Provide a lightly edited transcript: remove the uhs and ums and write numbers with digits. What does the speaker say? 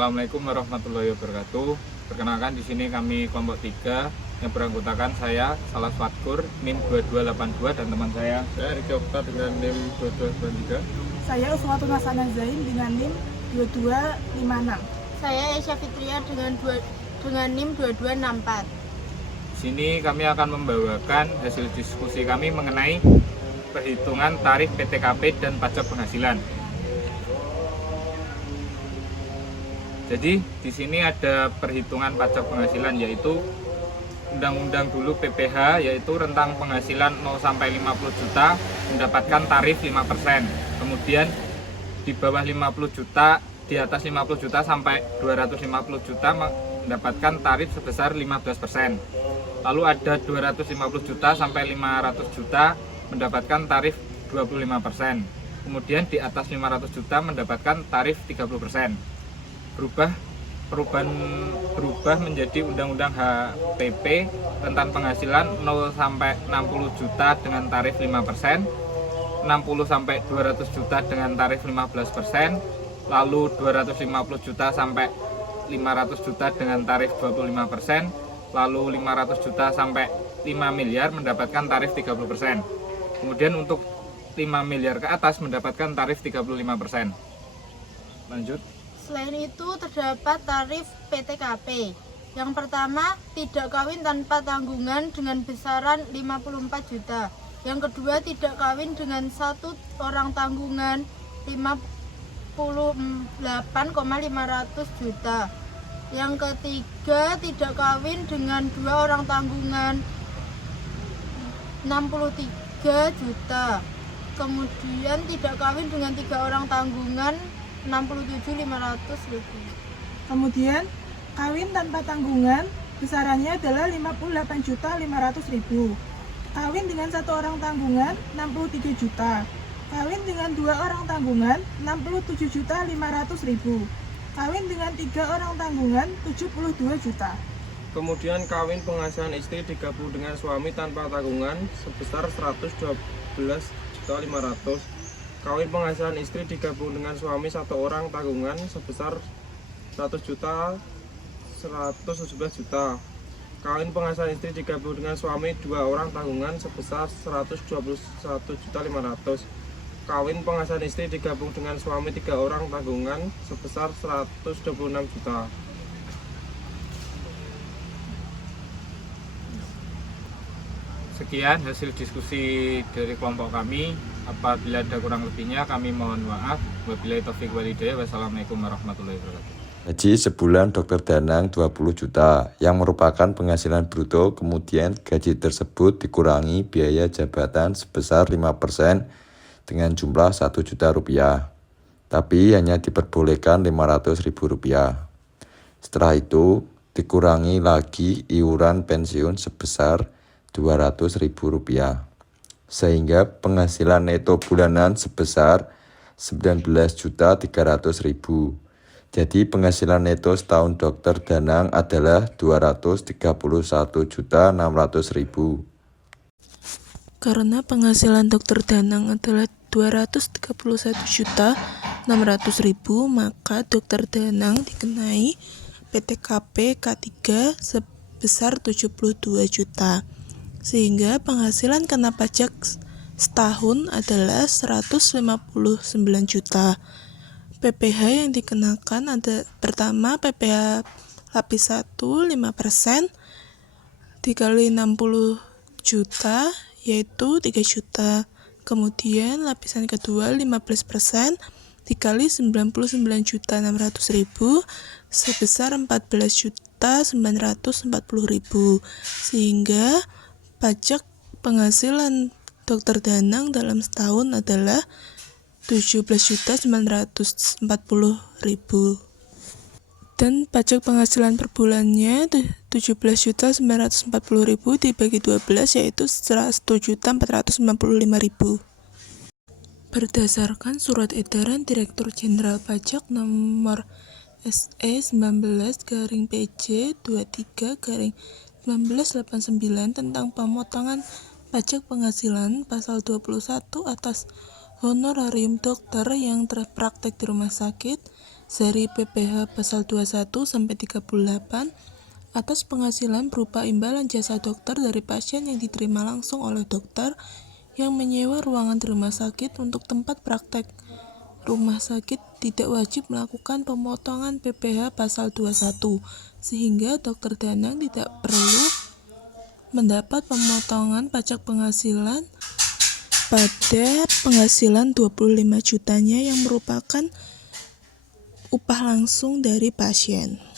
Assalamualaikum warahmatullahi wabarakatuh. Perkenalkan, di sini kami kelompok 3 yang beranggotakan saya Salah Fatkur NIM 2282 dan teman saya Riki Okta dengan NIM 2293. Saya Uswatun Hasanah Zain dengan NIM 2256. Saya Aisyah Fitria dengan NIM 2264. Di sini kami akan membawakan hasil diskusi kami mengenai perhitungan tarif PTKP dan pajak penghasilan. Jadi di sini ada perhitungan pajak penghasilan, yaitu undang-undang dulu PPH, yaitu rentang penghasilan 0 sampai 50 juta mendapatkan tarif 5%. Kemudian di bawah 50 juta, di atas 50 juta sampai 250 juta mendapatkan tarif sebesar 15%. Lalu ada 250 juta sampai 500 juta mendapatkan tarif 25%. Kemudian di atas 500 juta mendapatkan tarif 30%. Berubah menjadi Undang-Undang HPP tentang penghasilan 0 sampai 60 juta dengan tarif 5%, 60 sampai 200 juta dengan tarif 15%, lalu 250 juta sampai 500 juta dengan tarif 25%, lalu 500 juta sampai 5 miliar mendapatkan tarif 30%. Kemudian untuk 5 miliar ke atas mendapatkan tarif 35%. Lanjut. Selain itu terdapat tarif PTKP. Yang pertama, tidak kawin tanpa tanggungan dengan besaran 54 juta. Yang kedua, tidak kawin dengan satu orang tanggungan 58,500 juta. Yang ketiga, tidak kawin dengan dua orang tanggungan 63 juta. Kemudian tidak kawin dengan 3 orang tanggungan 67.500 rupiah. Kemudian kawin tanpa tanggungan besarannya adalah 58.500.000. Kawin dengan satu orang tanggungan 63 juta. Kawin dengan 2 orang tanggungan 67.500.000. Kawin dengan 3 orang tanggungan 72 juta. Kemudian kawin penghasilan istri digabung dengan suami tanpa tanggungan sebesar 112.500. Kawin penghasilan istri digabung dengan suami satu orang tanggungan sebesar 100 juta 117 juta. Kawin penghasilan istri digabung dengan suami 2 orang tanggungan sebesar 121.500. Kawin penghasilan istri digabung dengan suami 3 orang tanggungan sebesar 126 juta. Sekian hasil diskusi dari kelompok kami. Apabila ada kurang lebihnya kami mohon maaf. Wabillahi taufiq walhidayah. Wassalamualaikum warahmatullahi wabarakatuh. Gaji sebulan Dr. Danang 20 juta yang merupakan penghasilan bruto, kemudian gaji tersebut dikurangi biaya jabatan sebesar 5% dengan jumlah 1 juta rupiah. Tapi hanya diperbolehkan 500.000 rupiah. Setelah itu dikurangi lagi iuran pensiun sebesar 200.000 rupiah. Sehingga penghasilan neto bulanan sebesar 19.300.000. Jadi penghasilan neto setahun Dr. Danang adalah 231.600.000. Karena penghasilan Dr. Danang adalah 231.600.000, maka Dr. Danang dikenai PTKP K3 sebesar 72 juta. Sehingga penghasilan kena pajak setahun adalah 159 juta. PPh yang dikenakan ada pertama PPh lapis 1 5% dikali 60 juta yaitu 3 juta. Kemudian lapisan kedua 15% dikali 99.600.000 sebesar 14.940.000. Sehingga pajak penghasilan Dr. Danang dalam setahun adalah 17.940.000. Dan pajak penghasilan per bulannya 17.940.000 dibagi 12 yaitu 1.495.000. Berdasarkan Surat Edaran Direktur Jenderal Pajak Nomor SE 19/PJ 23/1989 tentang pemotongan pajak penghasilan pasal 21 atas honorarium dokter yang terpraktek di rumah sakit, Seri PPh pasal 21 sampai 38 atas penghasilan berupa imbalan jasa dokter dari pasien yang diterima langsung oleh dokter yang menyewa ruangan di rumah sakit untuk tempat praktek. Rumah sakit tidak wajib melakukan pemotongan PPh pasal 21, sehingga Dr. Danang tidak perlu mendapat pemotongan pajak penghasilan pada penghasilan 25 jutanya yang merupakan upah langsung dari pasien.